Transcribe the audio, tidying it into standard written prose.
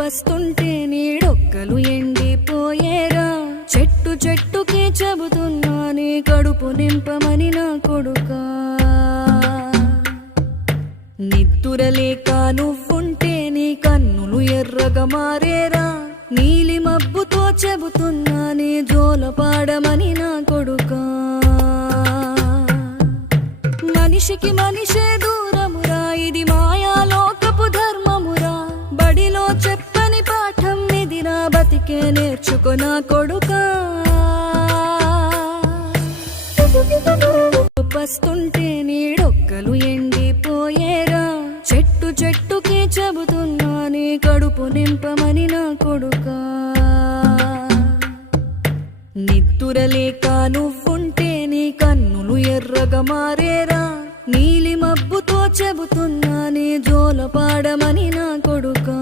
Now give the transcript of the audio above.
పస్తుంటే నీడొక్కలు ఎండిపోయేరా చెట్టు చెట్టుకి చెబుతున్నా నీ కడుపు నింపమని నా కొడుకా నిద్దురలేక నువ్వుంటే నీ కన్నులు ఎర్రగా మారేరా నీలి మబ్బుతో చెబుతున్నా నీ జోలపాడమని నా కొడుకా మనిషికి మనిషే దూరమురా ఇది మాయాలోకపు ధర్మమురా బడిలో చెప్పని పాఠం ఇదిరా బతికే నేర్చుకో నా కొడుకా పస్తుంటే నీడొక్కలు ఎండిపోయేరా చెట్టు చెట్టుకి చెబుతున్నా నీ కడుపు నింపమని నా కొడుకా నిద్దురలేక నువ్వుంటే నీ కన్నులు ఎర్రగా మారేరా నీలి మబ్బుతో చెబుతున్నా నీ జోలపాడమని నా కొడుకా